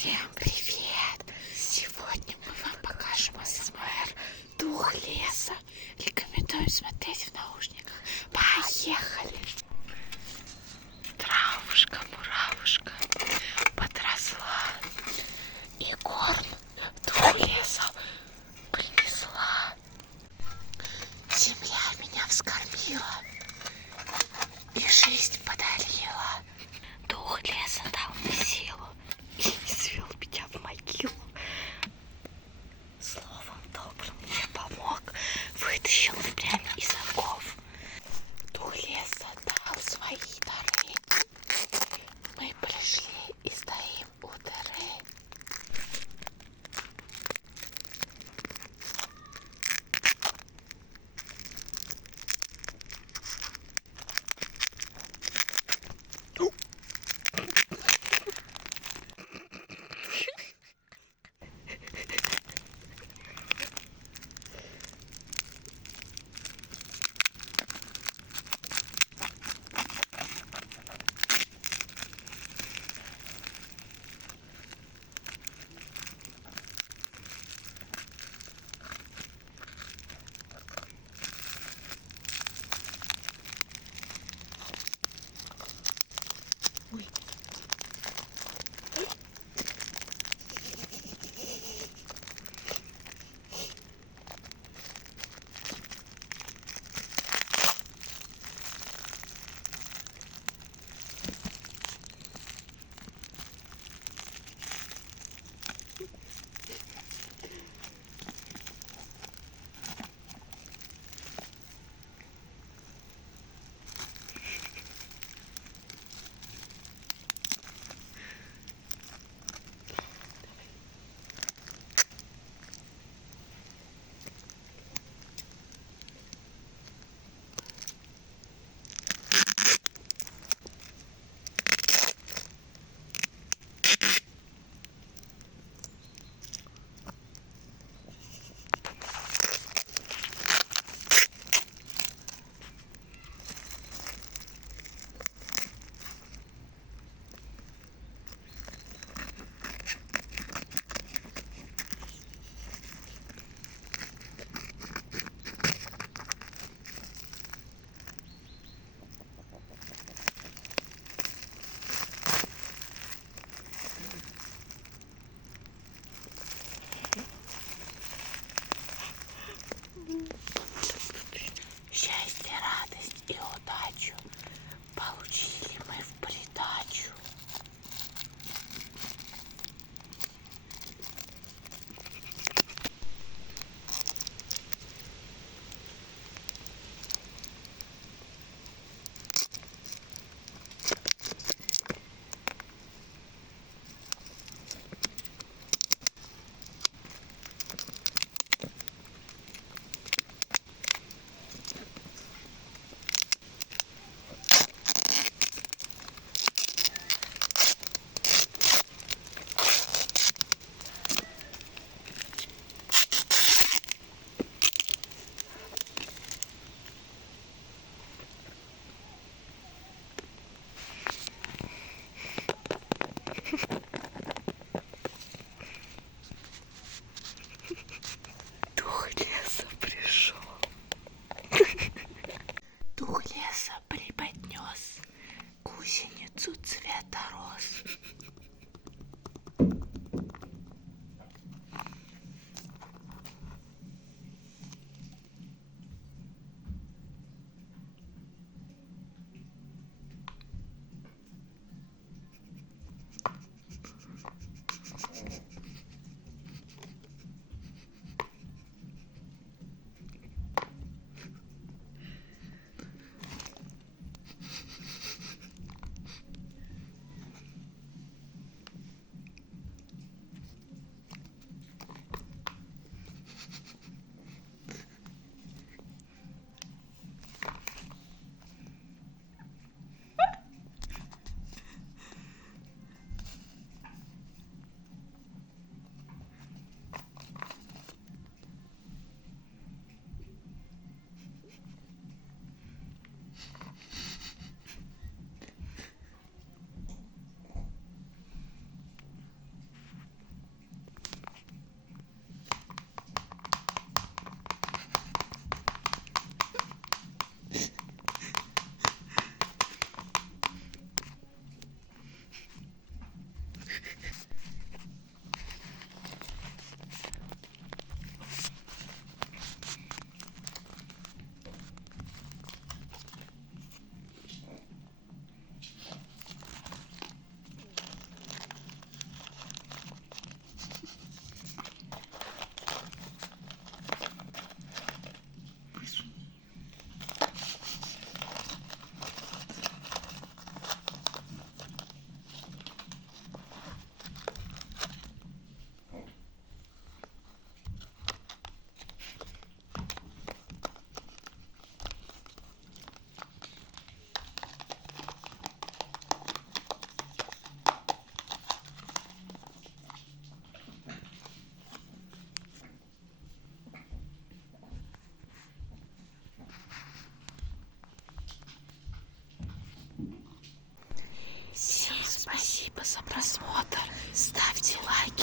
Всем привет! Сегодня мы вам покажем АСМР «Дух леса». Рекомендуем смотреть в наушниках. Поехали! Травушка-муравушка подросла, и корм дух леса принесла. Земля меня вскормила и жизнь подарила. Дух леса дал мне силу и не свел меня в могилу. Словом добрым мне помог, вытащил прямо из оков. Дух леса дал свои дары. Мы пришли и стоим у дыры. Счастье, радость и удачу получили мы в придачу. Дух леса пришел. Дух леса преподнес гусеницу цвета роз. за просмотр. Ставьте лайки.